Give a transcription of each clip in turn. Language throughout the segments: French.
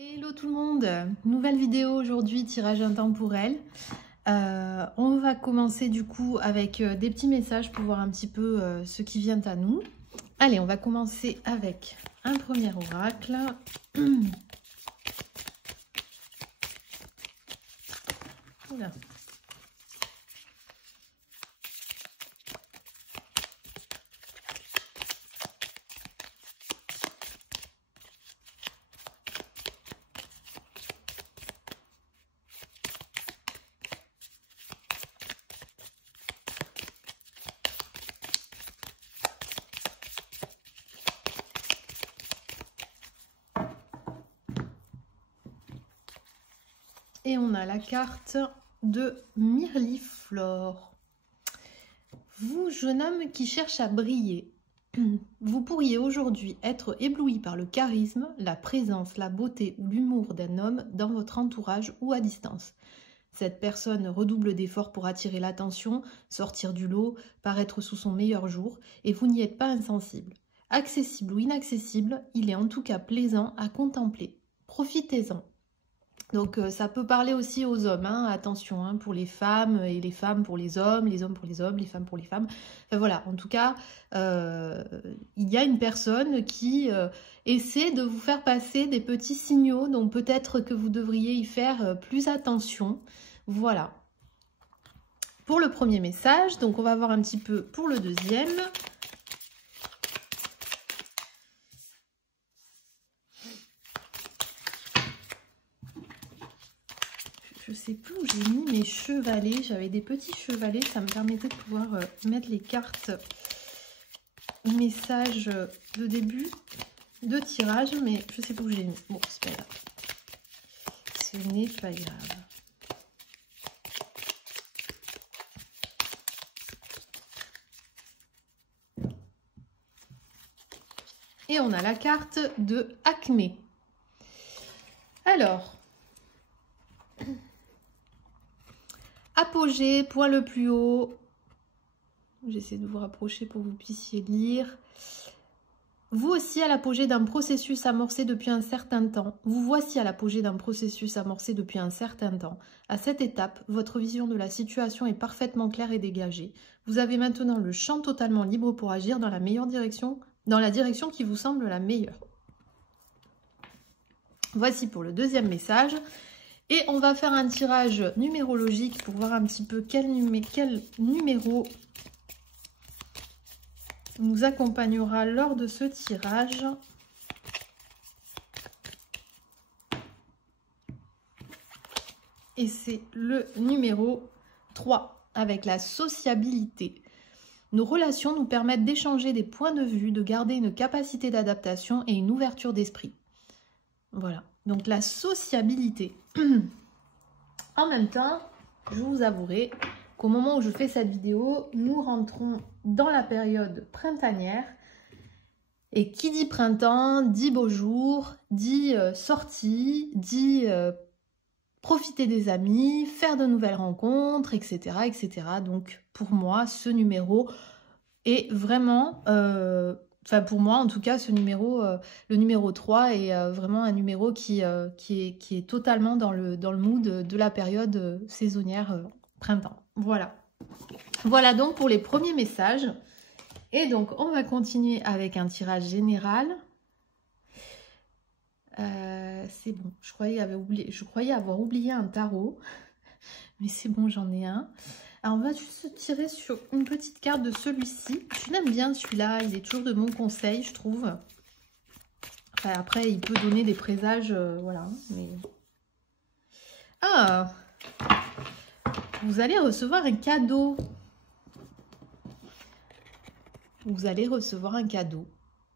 Hello tout le monde, nouvelle vidéo aujourd'hui, tirage intemporel. On va commencer du coup avec des petits messages pour voir un petit peu ce qui vient à nous. Allez, on va commencer avec un premier oracle. Oula. Et on a la carte de Mirliflor. Vous, jeune homme qui cherche à briller, vous pourriez aujourd'hui être ébloui par le charisme, la présence, la beauté ou l'humour d'un homme dans votre entourage ou à distance. Cette personne redouble d'efforts pour attirer l'attention, sortir du lot, paraître sous son meilleur jour, et vous n'y êtes pas insensible. Accessible ou inaccessible, il est en tout cas plaisant à contempler. Profitez-en. Donc ça peut parler aussi aux hommes, hein, attention, hein, pour les femmes et les femmes pour les hommes pour les hommes, les femmes pour les femmes. Enfin, voilà, en tout cas, il y a une personne qui essaie de vous faire passer des petits signaux, donc peut-être que vous devriez y faire plus attention. Voilà. Pour le premier message, donc on va voir un petit peu pour le deuxième. Je sais plus où j'ai mis mes chevalets. J'avais des petits chevalets. Ça me permettait de pouvoir mettre les cartes messages de début de tirage. Mais je sais plus où j'ai mis. Bon, c'est pas grave. Ce n'est pas grave. Et on a la carte de Acmé. Alors... apogée, point le plus haut. J'essaie de vous rapprocher pour que vous puissiez lire. Vous aussi à l'apogée d'un processus amorcé depuis un certain temps. Vous voici à l'apogée d'un processus amorcé depuis un certain temps. À cette étape, votre vision de la situation est parfaitement claire et dégagée. Vous avez maintenant le champ totalement libre pour agir dans la meilleure direction, dans la direction qui vous semble la meilleure. Voici pour le deuxième message. Et on va faire un tirage numérologique pour voir un petit peu quel numéro nous accompagnera lors de ce tirage. Et c'est le numéro 3 avec la sociabilité. Nos relations nous permettent d'échanger des points de vue, de garder une capacité d'adaptation et une ouverture d'esprit. Voilà, donc la sociabilité. En même temps, je vous avouerai qu'au moment où je fais cette vidéo, nous rentrons dans la période printanière. Et qui dit printemps, dit beau jour, dit sortie, dit profiter des amis, faire de nouvelles rencontres, etc., etc. Donc pour moi, ce numéro est vraiment... enfin, pour moi, en tout cas, ce numéro, le numéro 3 est vraiment un numéro qui est totalement dans le mood de la période saisonnière printemps. Voilà. Voilà donc pour les premiers messages. Et donc, on va continuer avec un tirage général. C'est bon. Je croyais avoir oublié un tarot. Mais c'est bon, j'en ai un. Alors, on va juste tirer sur une petite carte de celui-ci. Je l'aime bien celui-là. Il est toujours de mon conseil, je trouve. Enfin, après, il peut donner des présages. Voilà. Mais... ah! Vous allez recevoir un cadeau. Vous allez recevoir un cadeau.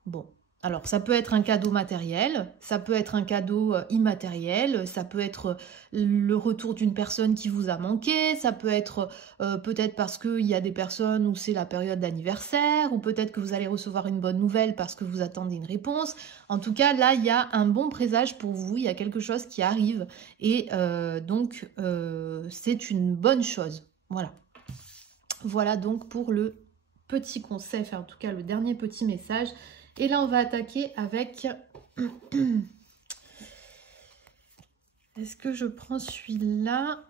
Bon. Alors, ça peut être un cadeau matériel, ça peut être un cadeau immatériel, ça peut être le retour d'une personne qui vous a manqué, ça peut être peut-être parce qu'il y a des personnes où c'est la période d'anniversaire, ou peut-être que vous allez recevoir une bonne nouvelle parce que vous attendez une réponse. En tout cas, là, il y a un bon présage pour vous, il y a quelque chose qui arrive, et donc c'est une bonne chose. Voilà. Voilà donc pour le petit conseil, enfin en tout cas le dernier petit message. Et là, on va attaquer avec Est-ce que je prends celui-là?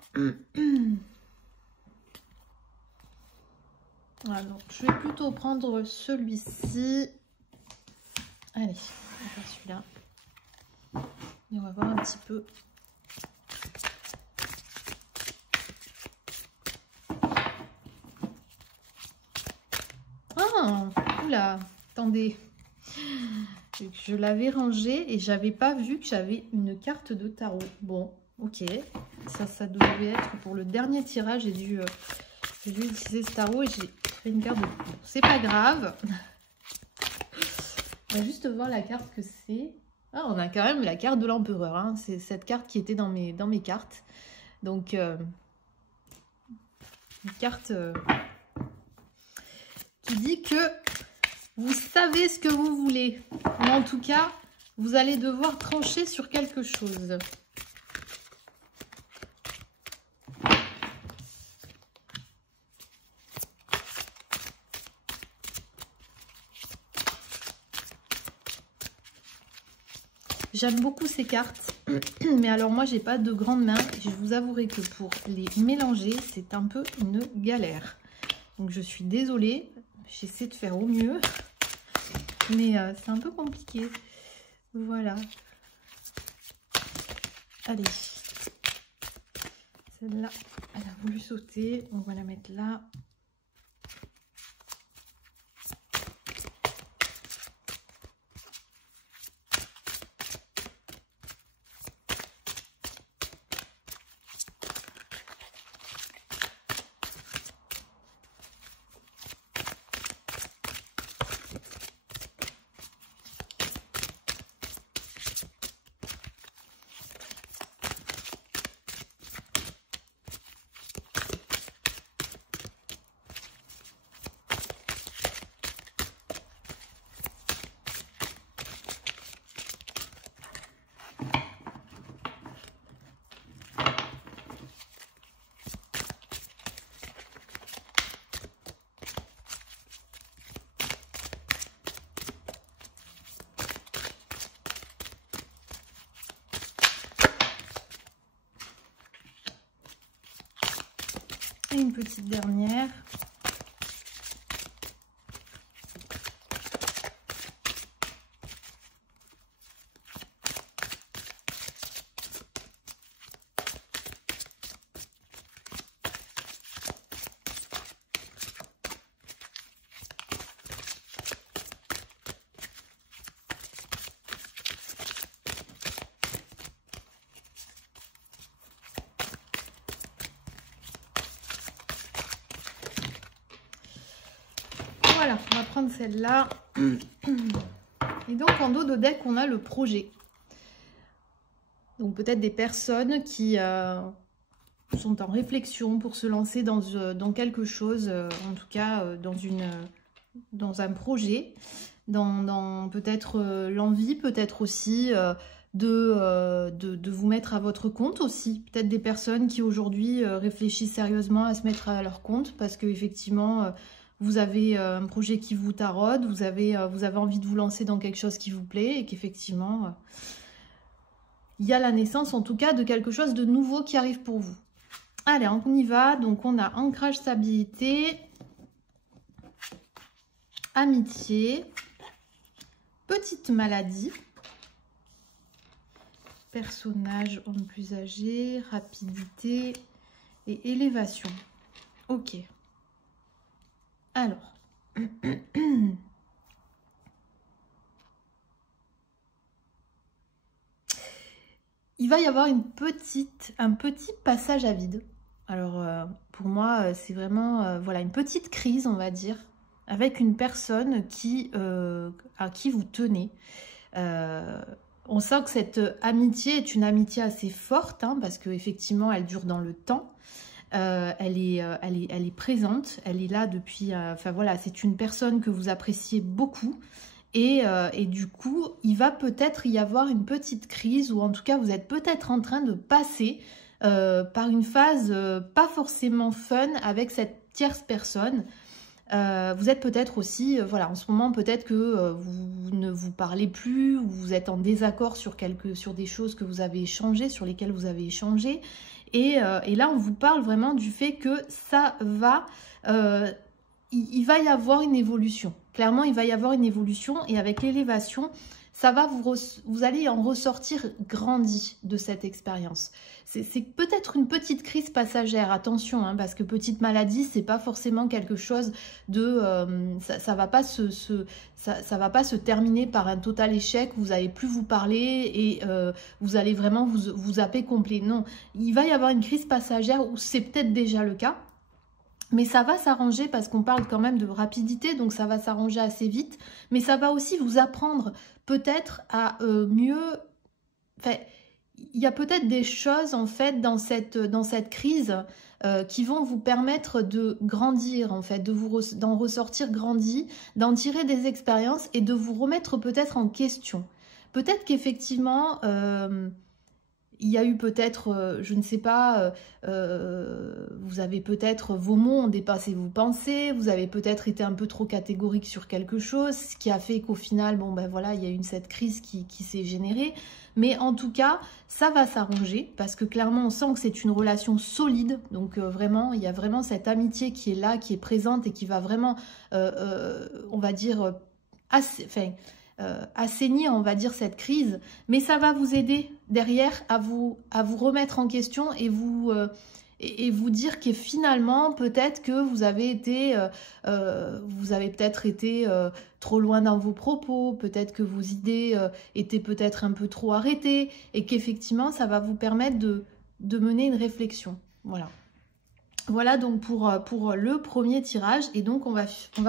Ah non, je vais plutôt prendre celui-ci. Allez, on va faire celui-là. Et on va voir un petit peu. Ah, oula, attendez. Je l'avais rangé et j'avais pas vu que j'avais une carte de tarot. Bon, ok. Ça devait être pour le dernier tirage. J'ai dû utiliser ce tarot et j'ai fait une carte de... Bon, c'est pas grave. On va juste voir la carte que c'est. Ah, on a quand même la carte de l'empereur. Hein. C'est cette carte qui était dans mes cartes. Donc, une carte qui dit que vous savez ce que vous voulez. Mais en tout cas, vous allez devoir trancher sur quelque chose. J'aime beaucoup ces cartes, mais alors moi j'ai pas de grandes mains. Je vous avouerai que pour les mélanger, c'est un peu une galère. Donc je suis désolée, j'essaie de faire au mieux, mais c'est un peu compliqué. Voilà. Allez. Celle-là, elle a voulu sauter. On va la mettre là. Et une petite dernière. Voilà, on va prendre celle-là. Et donc, en dos de deck, on a le projet. Donc, peut-être des personnes qui sont en réflexion pour se lancer dans quelque chose, en tout cas, dans un projet, dans peut-être l'envie, peut-être aussi de vous mettre à votre compte aussi. Peut-être des personnes qui aujourd'hui réfléchissent sérieusement à se mettre à leur compte parce qu'effectivement... vous avez un projet qui vous taraude, vous avez envie de vous lancer dans quelque chose qui vous plaît et qu'effectivement, il y a la naissance en tout cas de quelque chose de nouveau qui arrive pour vous. Allez, on y va. Donc, on a ancrage, stabilité, amitié, petite maladie, personnage, homme plus âgé, rapidité et élévation. Ok. Alors, il va y avoir un petit passage à vide. Alors, pour moi, c'est vraiment voilà, une petite crise, on va dire, avec une personne à qui vous tenez. On sent que cette amitié est une amitié assez forte, hein, parce qu'effectivement, elle dure dans le temps. Elle est présente, elle est là depuis... Enfin voilà, c'est une personne que vous appréciez beaucoup. Et du coup, il va peut-être y avoir une petite crise, ou en tout cas, vous êtes peut-être en train de passer par une phase pas forcément fun avec cette tierce personne. Vous êtes peut-être aussi, voilà, en ce moment, peut-être que vous ne vous parlez plus, ou vous êtes en désaccord sur des choses que vous avez échangées, sur lesquelles vous avez échangé. Et là, on vous parle vraiment du fait que ça va... il va y avoir une évolution. Clairement, il va y avoir une évolution. Et avec l'élévation, ça va vous allez en ressortir grandi de cette expérience. C'est peut-être une petite crise passagère, attention, hein, parce que petite maladie, c'est pas forcément quelque chose de... ça va pas ça va pas se terminer par un total échec, vous n'allez plus vous parler et vous allez vraiment vous zapper complet. Non, il va y avoir une crise passagère, où c'est peut-être déjà le cas. Mais ça va s'arranger parce qu'on parle quand même de rapidité, donc ça va s'arranger assez vite. Mais ça va aussi vous apprendre peut-être à mieux... Enfin, il y a peut-être des choses en fait dans cette crise qui vont vous permettre de grandir en fait, d'en ressortir grandi, d'en tirer des expériences et de vous remettre peut-être en question. Peut-être qu'effectivement... il y a eu peut-être, je ne sais pas, vous avez peut-être, vos mots ont dépassé vos pensées, vous avez peut-être été un peu trop catégorique sur quelque chose, ce qui a fait qu'au final, bon ben voilà, il y a eu cette crise qui s'est générée. Mais en tout cas, ça va s'arranger parce que clairement, on sent que c'est une relation solide. Donc vraiment, il y a vraiment cette amitié qui est là, qui est présente et qui va vraiment, on va dire, assainir, on va dire, cette crise, mais ça va vous aider derrière à vous remettre en question et vous dire que finalement peut-être que vous avez été peut-être été trop loin dans vos propos, peut-être que vos idées étaient peut-être un peu trop arrêtées et qu'effectivement ça va vous permettre de mener une réflexion. Voilà donc pour le premier tirage. Et donc on va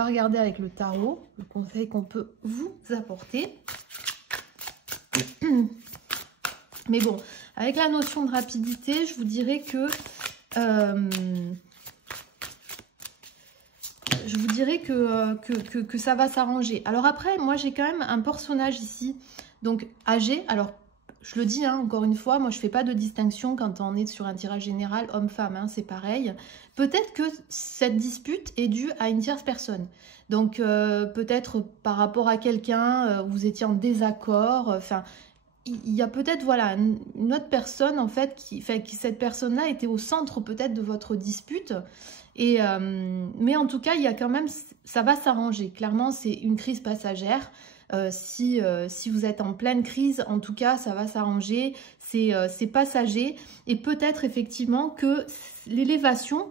regarder avec le tarot le conseil qu'on peut vous apporter. Mais bon, avec la notion de rapidité, je vous dirais que ça va s'arranger. Alors après, moi j'ai quand même un personnage ici, donc âgé. Alors je le dis, hein, encore une fois, moi je ne fais pas de distinction quand on est sur un tirage général homme-femme, hein, c'est pareil. Peut-être que cette dispute est due à une tierce personne. Donc peut-être par rapport à quelqu'un, vous étiez en désaccord, enfin... il y a peut-être voilà, une autre personne en fait, cette personne-là était au centre peut-être de votre dispute. Mais en tout cas, il y a quand même, ça va s'arranger. Clairement, c'est une crise passagère. Si vous êtes en pleine crise, en tout cas, ça va s'arranger, c'est passager. Et peut-être effectivement que l'élévation,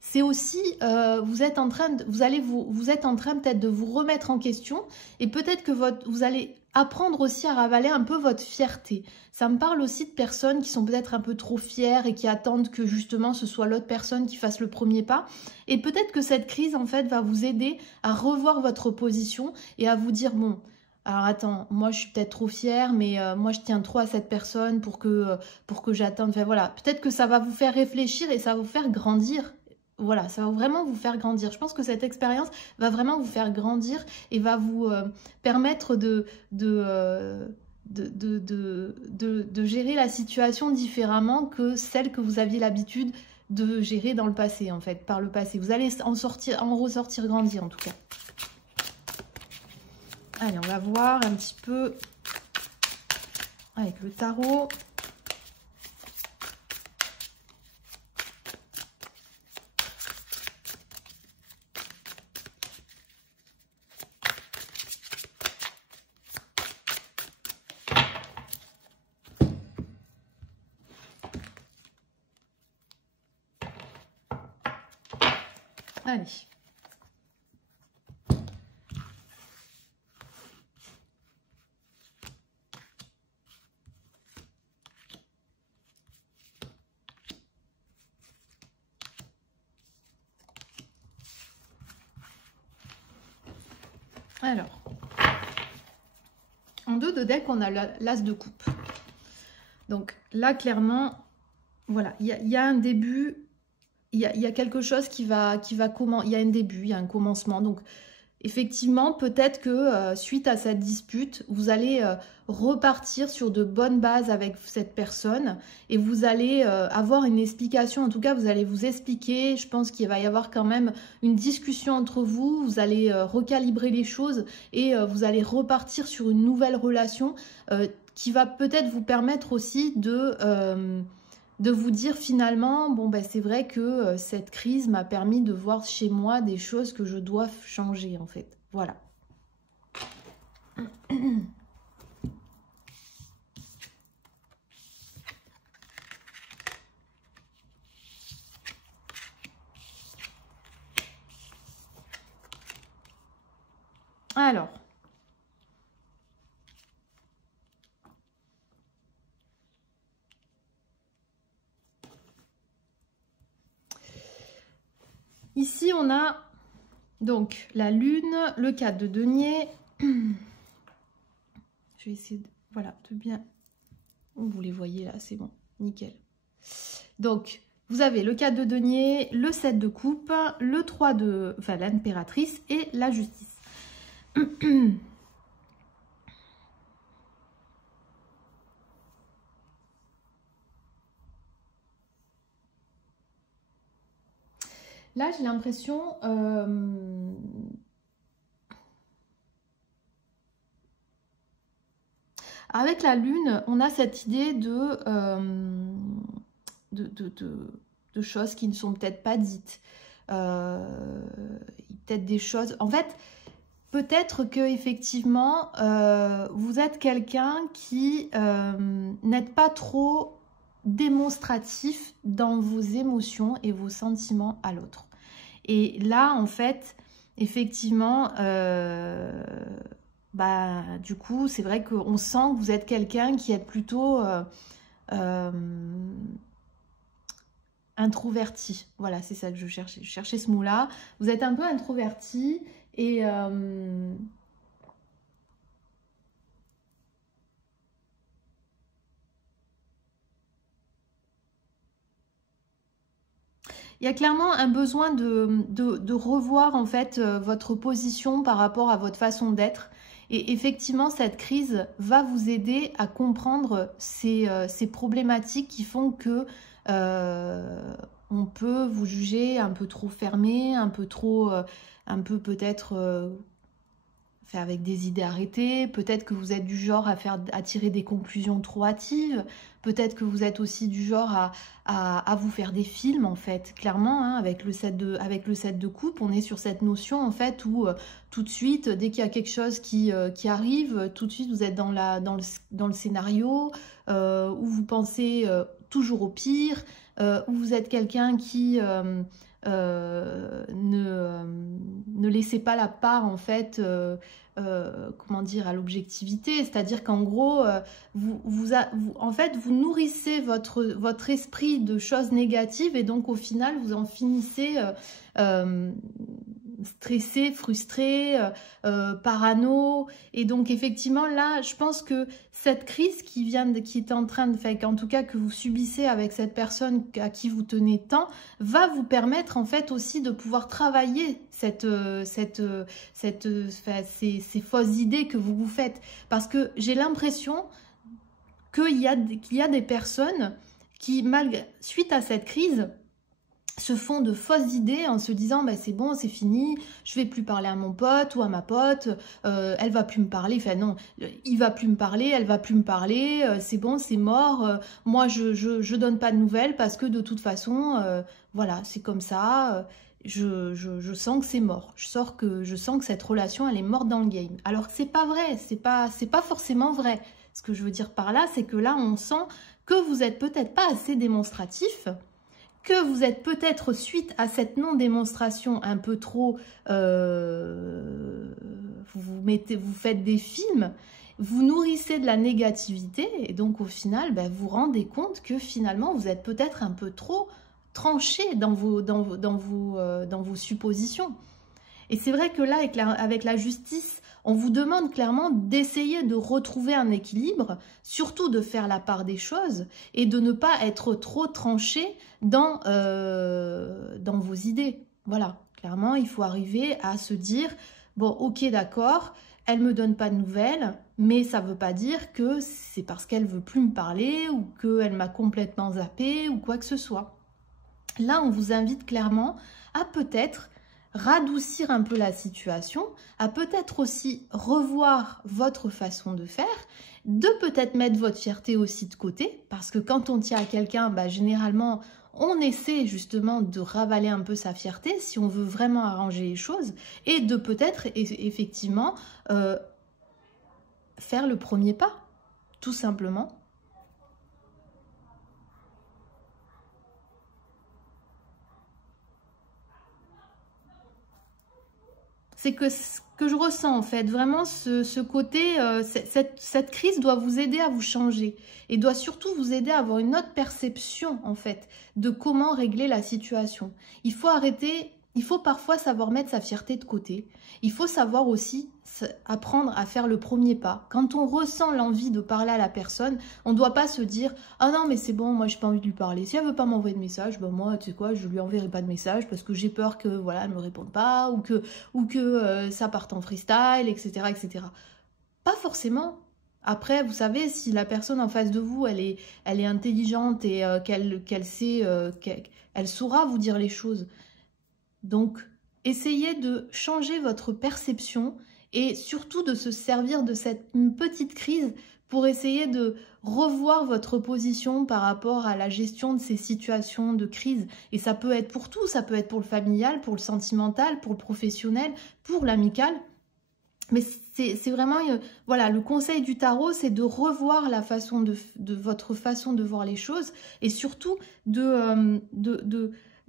c'est aussi, vous êtes en train peut-être de vous remettre en question et peut-être que vous allez apprendre aussi à ravaler un peu votre fierté. Ça me parle aussi de personnes qui sont peut-être un peu trop fières et qui attendent que justement ce soit l'autre personne qui fasse le premier pas. Et peut-être que cette crise en fait va vous aider à revoir votre position et à vous dire bon... Alors attends, moi je suis peut-être trop fière, mais moi je tiens trop à cette personne pour que j'attende. Enfin voilà, peut-être que ça va vous faire réfléchir et ça va vous faire grandir. Voilà, ça va vraiment vous faire grandir. Je pense que cette expérience va vraiment vous faire grandir et va vous permettre de gérer la situation différemment que celle que vous aviez l'habitude de gérer dans le passé, en fait, par le passé. Vous allez en ressortir grandi en tout cas. Allez, on va voir un petit peu avec le tarot. Allez. Alors, en dos de deck, on a l'as de coupe. Donc là, clairement, voilà, il y a un début, il y a quelque chose qui va comment, il y a un début, il y a un commencement. Donc, effectivement, peut-être que suite à cette dispute, vous allez repartir sur de bonnes bases avec cette personne et vous allez avoir une explication. En tout cas, vous allez vous expliquer. Je pense qu'il va y avoir quand même une discussion entre vous. Vous allez recalibrer les choses et vous allez repartir sur une nouvelle relation qui va peut-être vous permettre aussi de vous dire finalement, bon ben c'est vrai que cette crise m'a permis de voir chez moi des choses que je dois changer en fait. Voilà. Alors. Ici, on a donc la lune, le 4 de denier. Je vais essayer de, voilà, de bien... Vous les voyez là, c'est bon, nickel. Donc, vous avez le 4 de denier, le 7 de coupe, le 3 de... Enfin, l'impératrice et la justice. Là, j'ai l'impression... avec la lune, on a cette idée de choses qui ne sont peut-être pas dites. Peut-être des choses... En fait, peut-être que effectivement, vous êtes quelqu'un qui n'êtes pas trop démonstratif dans vos émotions et vos sentiments à l'autre. Et là, en fait, effectivement, du coup, c'est vrai qu'on sent que vous êtes quelqu'un qui est plutôt introverti. Voilà, c'est ça que je cherchais. Je cherchais ce mot-là. Vous êtes un peu introverti et... il y a clairement un besoin de revoir en fait votre position par rapport à votre façon d'être. Et effectivement, cette crise va vous aider à comprendre ces problématiques qui font que on peut vous juger un peu trop fermé, un peu trop, un peu peut-être fait avec des idées arrêtées. Peut-être que vous êtes du genre à tirer des conclusions trop hâtives. Peut-être que vous êtes aussi du genre à vous faire des films, en fait. Clairement, hein, avec le set de coupe, on est sur cette notion, en fait, où tout de suite, dès qu'il y a quelque chose qui arrive, tout de suite, vous êtes dans le scénario, où vous pensez toujours au pire, où vous êtes quelqu'un qui... ne laissez pas la part en fait comment dire, à l'objectivité, c'est-à-dire qu'en gros en fait vous nourrissez votre esprit de choses négatives et donc au final vous en finissez stressé, frustré, parano. Et donc effectivement là je pense que cette crise qui est en train de faire, en tout cas que vous subissez avec cette personne à qui vous tenez tant, va vous permettre en fait aussi de pouvoir travailler ces fausses idées que vous vous faites. Parce que j'ai l'impression qu'il y a des personnes qui, suite à cette crise, se font de fausses idées en se disant bah, c'est bon, c'est fini, je vais plus parler à mon pote ou à ma pote, elle va plus me parler, enfin non, il va plus me parler, elle va plus me parler, c'est bon, c'est mort, moi je donne pas de nouvelles parce que de toute façon, voilà, c'est comme ça, je sens que c'est mort, je sens que cette relation elle est morte dans le game. Alors que c'est pas vrai, c'est pas forcément vrai. Ce que je veux dire par là, c'est que là on sent que vous êtes peut-être pas assez démonstratif, que vous êtes peut-être suite à cette non-démonstration un peu trop, vous faites des films, vous nourrissez de la négativité et donc au final, ben, vous vous rendez compte que finalement vous êtes peut-être un peu trop tranché dans vos suppositions. Et c'est vrai que là, avec la justice, on vous demande clairement d'essayer de retrouver un équilibre, surtout de faire la part des choses et de ne pas être trop tranché dans vos idées. Voilà, clairement, il faut arriver à se dire, Bon, ok, d'accord, elle me donne pas de nouvelles, mais ça veut pas dire que c'est parce qu'elle veut plus me parler ou qu'elle m'a complètement zappé ou quoi que ce soit. Là, on vous invite clairement à peut-être radoucir un peu la situation, à peut-être aussi revoir votre façon de faire, de peut-être mettre votre fierté aussi de côté, parce que quand on tient à quelqu'un, bah, généralement, on essaie justement de ravaler un peu sa fierté si on veut vraiment arranger les choses, et de peut-être effectivement faire le premier pas, tout simplement. C'est que ce que je ressens en fait, vraiment ce côté, cette crise doit vous aider à vous changer et doit surtout vous aider à avoir une autre perception en fait de comment régler la situation. Il faut arrêter, il faut parfois savoir mettre sa fierté de côté. Il faut savoir aussi apprendre à faire le premier pas. Quand on ressent l'envie de parler à la personne, on ne doit pas se dire « Ah non mais c'est bon, moi j'ai pas envie de lui parler. Si elle veut pas m'envoyer de message, ben moi tu sais quoi, je lui enverrai pas de message parce que j'ai peur que voilà, elle me réponde pas ou que ça parte en freestyle, etc., etc. » Pas forcément. Après, vous savez, si la personne en face de vous, elle est intelligente et qu'elle sait, qu'elle saura vous dire les choses. Donc, essayez de changer votre perception et surtout de se servir de cette petite crise pour essayer de revoir votre position par rapport à la gestion de ces situations de crise. Et ça peut être pour tout, ça peut être pour le familial, pour le sentimental, pour le professionnel, pour l'amical. Mais c'est vraiment, voilà, le conseil du tarot, c'est de revoir la façon de votre façon de voir les choses et surtout de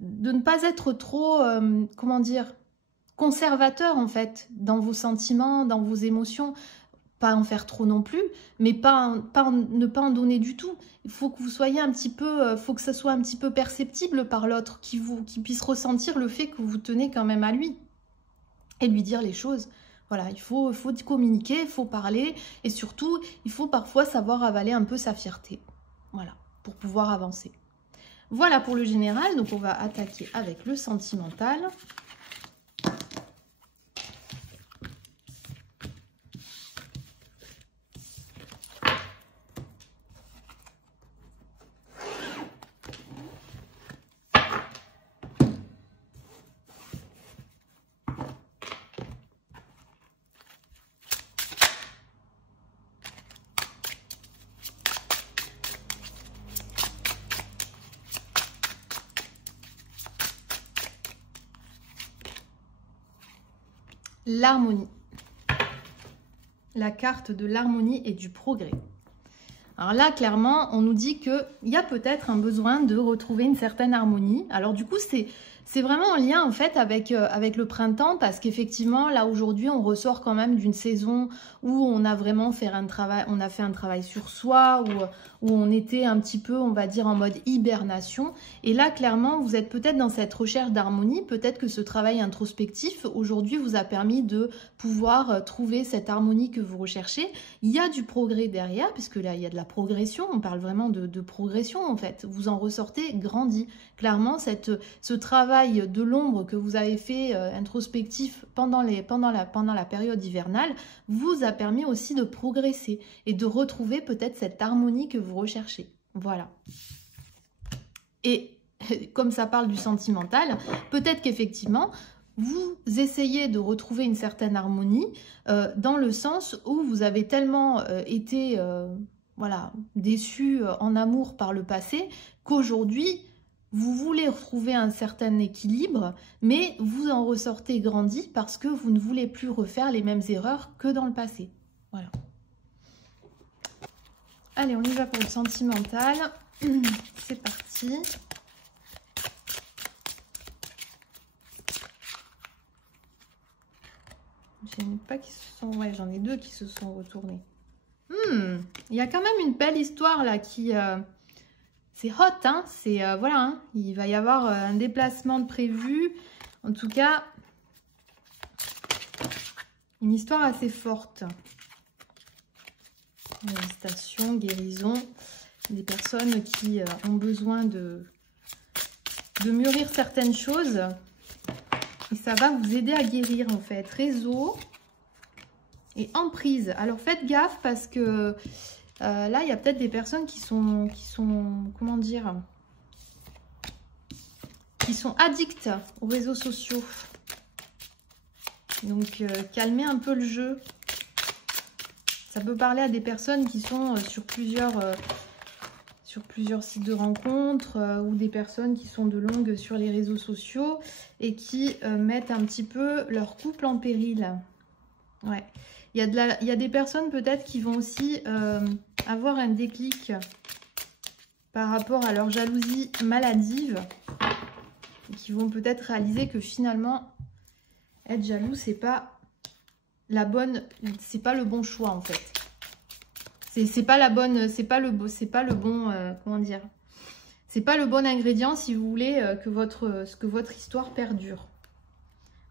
ne pas être trop, comment dire, conservateur en fait, dans vos sentiments, dans vos émotions. Pas en faire trop non plus, mais ne pas en donner du tout. Il faut que vous soyez un petit peu, faut que ça soit un petit peu perceptible par l'autre, qui puisse ressentir le fait que vous tenez quand même à lui et lui dire les choses. Voilà, il faut communiquer, il faut parler et surtout, il faut parfois savoir avaler un peu sa fierté. Voilà, pour pouvoir avancer. Voilà pour le général, donc on va attaquer avec le sentimental. L'harmonie. La carte de l'harmonie et du progrès. Alors là, clairement, on nous dit qu'il y a peut-être un besoin de retrouver une certaine harmonie. Alors du coup, c'est vraiment en lien en fait avec le printemps parce qu'effectivement, là aujourd'hui, on ressort quand même d'une saison où on a vraiment fait un travail sur soi, où on était un petit peu, on va dire, en mode hibernation. Et là, clairement, vous êtes peut-être dans cette recherche d'harmonie. Peut-être que ce travail introspectif, aujourd'hui, vous a permis de pouvoir trouver cette harmonie que vous recherchez. Il y a du progrès derrière, puisque là, il y a de la progression. On parle vraiment de progression, en fait. Vous en ressortez grandi. Clairement, ce travail de l'ombre que vous avez fait introspectif pendant la période hivernale vous a permis aussi de progresser et de retrouver peut-être cette harmonie que vous recherchez. Voilà. Et comme ça parle du sentimental, peut-être qu'effectivement, vous essayez de retrouver une certaine harmonie dans le sens où vous avez tellement été voilà, déçu en amour par le passé qu'aujourd'hui, vous voulez retrouver un certain équilibre, mais vous en ressortez grandi parce que vous ne voulez plus refaire les mêmes erreurs que dans le passé. Voilà. Allez, on y va pour le sentimental. C'est parti. J'en ai pas qui se sont... Ouais, j'en ai deux qui se sont retournés. Il y a quand même une belle histoire là qui... C'est hot, hein, c'est voilà, hein, il va y avoir un déplacement de prévu. En tout cas, une histoire assez forte. Méditation, guérison, des personnes qui ont besoin de mûrir certaines choses. Et ça va vous aider à guérir en fait. Réseau et emprise. Alors faites gaffe parce que là, il y a peut-être des personnes qui sont, comment dire, qui sont addictes aux réseaux sociaux. Donc, calmez un peu le jeu. Ça peut parler à des personnes qui sont sur plusieurs sites de rencontres ou des personnes qui sont de longue sur les réseaux sociaux et qui mettent un petit peu leur couple en péril. Ouais. Il y a des personnes peut-être qui vont aussi avoir un déclic par rapport à leur jalousie maladive et qui vont peut-être réaliser que finalement être jaloux c'est pas le bon choix en fait. C'est pas la bonne, c'est pas le bon comment dire, c'est pas le bon ingrédient si vous voulez que votre histoire perdure.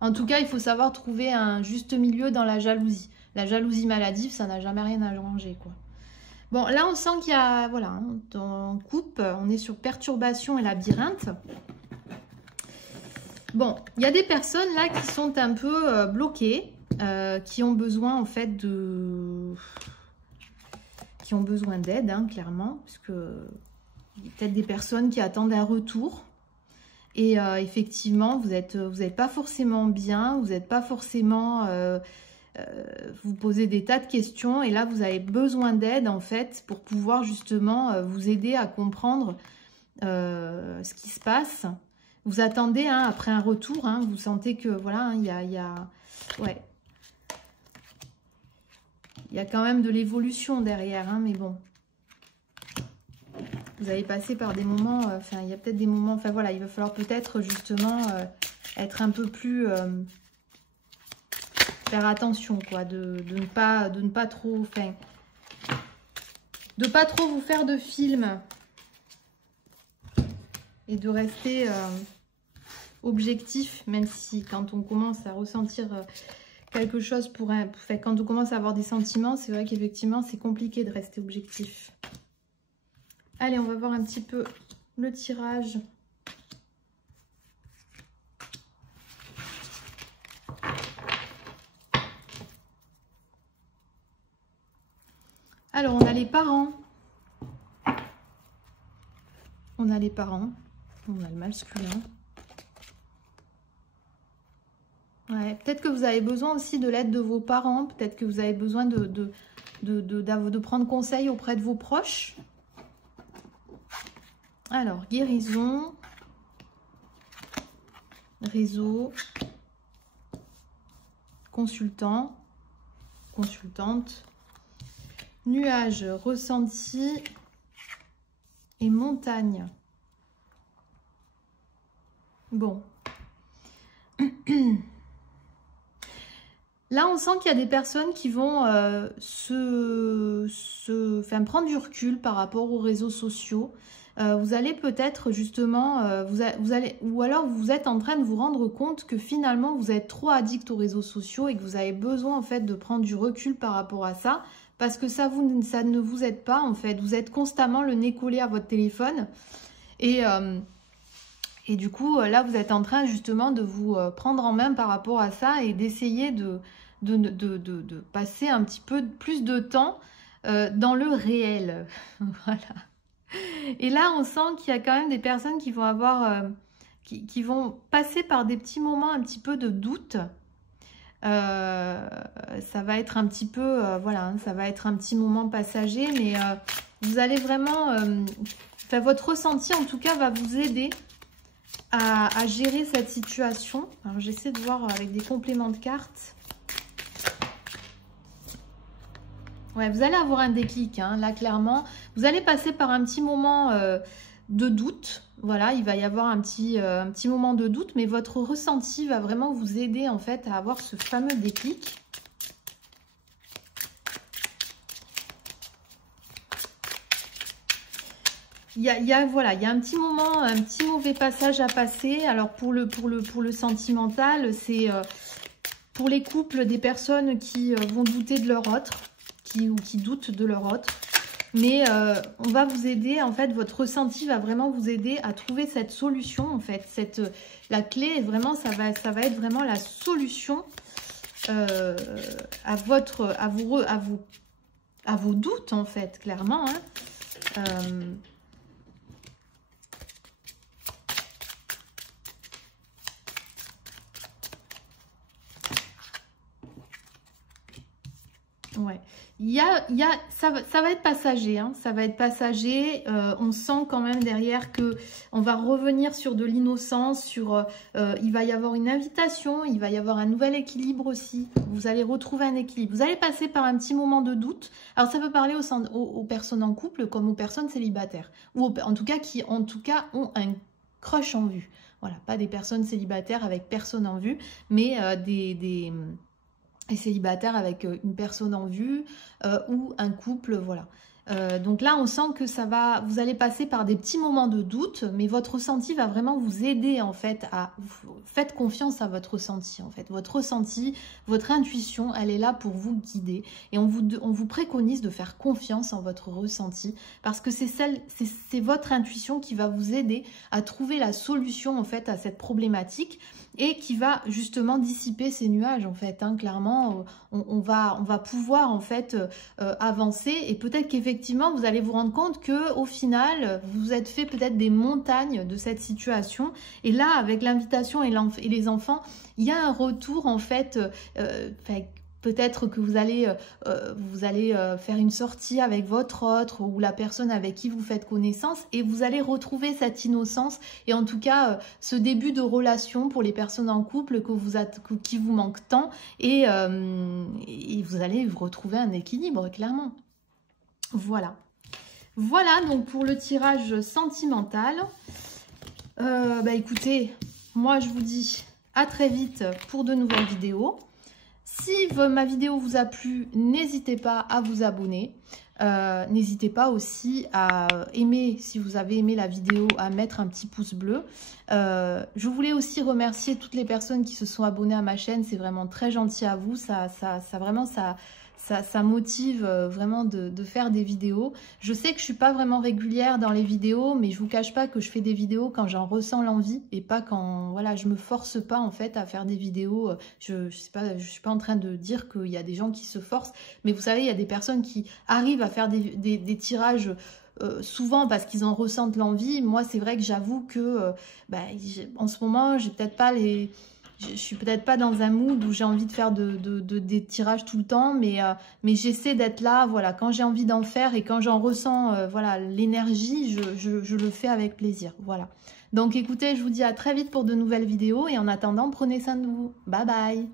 En tout cas, il faut savoir trouver un juste milieu dans la jalousie. La jalousie maladive, ça n'a jamais rien arrangé, quoi. Bon, là, on sent qu'il y a, voilà, hein, on coupe, on est sur perturbation et labyrinthe. Bon, il y a des personnes là qui sont un peu bloquées, qui ont besoin en fait qui ont besoin d'aide, hein, clairement, parce que il y a peut-être des personnes qui attendent un retour. Et effectivement, vous êtes pas forcément bien, vous n'êtes pas forcément... vous posez des tas de questions et là, vous avez besoin d'aide, en fait, pour pouvoir justement vous aider à comprendre ce qui se passe. Vous attendez, hein, après un retour, hein, vous sentez que, voilà, hein, ouais. Il y a quand même de l'évolution derrière, hein, mais bon. Vous allez passer par des moments, enfin, il y a peut-être des moments, enfin voilà, il va falloir peut-être justement être un peu plus, faire attention, quoi, de ne pas trop, enfin, de pas trop vous faire de films et de rester objectif, même si quand on commence à ressentir quelque chose enfin, quand on commence à avoir des sentiments, c'est vrai qu'effectivement, c'est compliqué de rester objectif. Allez, on va voir un petit peu le tirage. Alors, on a les parents. On a les parents. On a le masculin. Ouais, peut-être que vous avez besoin aussi de l'aide de vos parents. Peut-être que vous avez besoin de prendre conseil auprès de vos proches. Alors, guérison, réseau, consultant, consultante, nuage, ressenti et montagne. Bon. Là, on sent qu'il y a des personnes qui vont prendre du recul par rapport aux réseaux sociaux. Vous allez peut-être justement, ou alors vous êtes en train de vous rendre compte que finalement vous êtes trop addict aux réseaux sociaux et que vous avez besoin en fait de prendre du recul par rapport à ça, parce que ça ne vous aide pas en fait. Vous êtes constamment le nez collé à votre téléphone et du coup là vous êtes en train justement de vous prendre en main par rapport à ça et d'essayer de passer un petit peu plus de temps dans le réel. Voilà. Et là, on sent qu'il y a quand même des personnes qui vont avoir, qui vont passer par des petits moments un petit peu de doute. Ça va être un petit peu, voilà, ça va être un petit moment passager, mais vous allez vraiment, enfin, votre ressenti en tout cas va vous aider à gérer cette situation. Alors j'essaie de voir avec des compléments de cartes. Ouais, vous allez avoir un déclic, hein, là, clairement. Vous allez passer par un petit moment de doute. Voilà, il va y avoir un petit moment de doute, mais votre ressenti va vraiment vous aider, en fait, à avoir ce fameux déclic. Voilà, il y a un petit moment, un petit mauvais passage à passer. Alors, pour le sentimental, c'est pour les couples des personnes qui vont douter de leur autre. Ou qui doutent de leur autre. Mais on va vous aider, en fait, votre ressenti va vraiment vous aider à trouver cette solution, en fait. La clé, vraiment, ça va être vraiment la solution à vos doutes, en fait, clairement. Hein. Ouais, ça va être passager, hein, ça va être passager. On sent quand même derrière que on va revenir sur de l'innocence, il va y avoir une invitation, il va y avoir un nouvel équilibre aussi. Vous allez retrouver un équilibre. Vous allez passer par un petit moment de doute. Alors ça peut parler aux personnes en couple comme aux personnes célibataires, ou en tout cas qui ont un crush en vue. Voilà, pas des personnes célibataires avec personne en vue, mais et célibataire avec une personne en vue ou un couple, voilà. Donc là, on sent que vous allez passer par des petits moments de doute, mais votre ressenti va vraiment vous aider en fait faites confiance à votre ressenti en fait. Votre ressenti, votre intuition, elle est là pour vous guider et on vous préconise de faire confiance en votre ressenti parce que c'est votre intuition qui va vous aider à trouver la solution en fait à cette problématique et qui va justement dissiper ces nuages en fait. Hein. Clairement, on va pouvoir en fait avancer et peut-être qu'effectivement vous allez vous rendre compte que au final vous vous êtes fait peut-être des montagnes de cette situation et là avec l'invitation et les enfants il y a un retour en fait peut-être que vous allez faire une sortie avec votre autre ou la personne avec qui vous faites connaissance et vous allez retrouver cette innocence et en tout cas ce début de relation pour les personnes en couple qui vous manque tant et vous allez vous retrouver un équilibre clairement. Voilà. Voilà donc pour le tirage sentimental. Écoutez, moi je vous dis à très vite pour de nouvelles vidéos. Si ma vidéo vous a plu, n'hésitez pas à vous abonner. N'hésitez pas aussi à aimer, si vous avez aimé la vidéo, à mettre un petit pouce bleu. Je voulais aussi remercier toutes les personnes qui se sont abonnées à ma chaîne. C'est vraiment très gentil à vous. Ça motive vraiment de faire des vidéos. Je sais que je suis pas vraiment régulière dans les vidéos, mais je vous cache pas que je fais des vidéos quand j'en ressens l'envie et pas quand voilà, je me force pas en fait à faire des vidéos. Je suis pas en train de dire qu'il y a des gens qui se forcent, mais vous savez, il y a des personnes qui arrivent à faire des tirages souvent parce qu'ils en ressentent l'envie. Moi, c'est vrai que j'avoue que en ce moment, j'ai peut-être pas je suis peut-être pas dans un mood où j'ai envie de faire des tirages tout le temps, mais j'essaie d'être là, voilà, quand j'ai envie d'en faire et quand j'en ressens voilà, l'énergie, je le fais avec plaisir, voilà. Donc écoutez, je vous dis à très vite pour de nouvelles vidéos et en attendant, prenez soin de vous. Bye bye.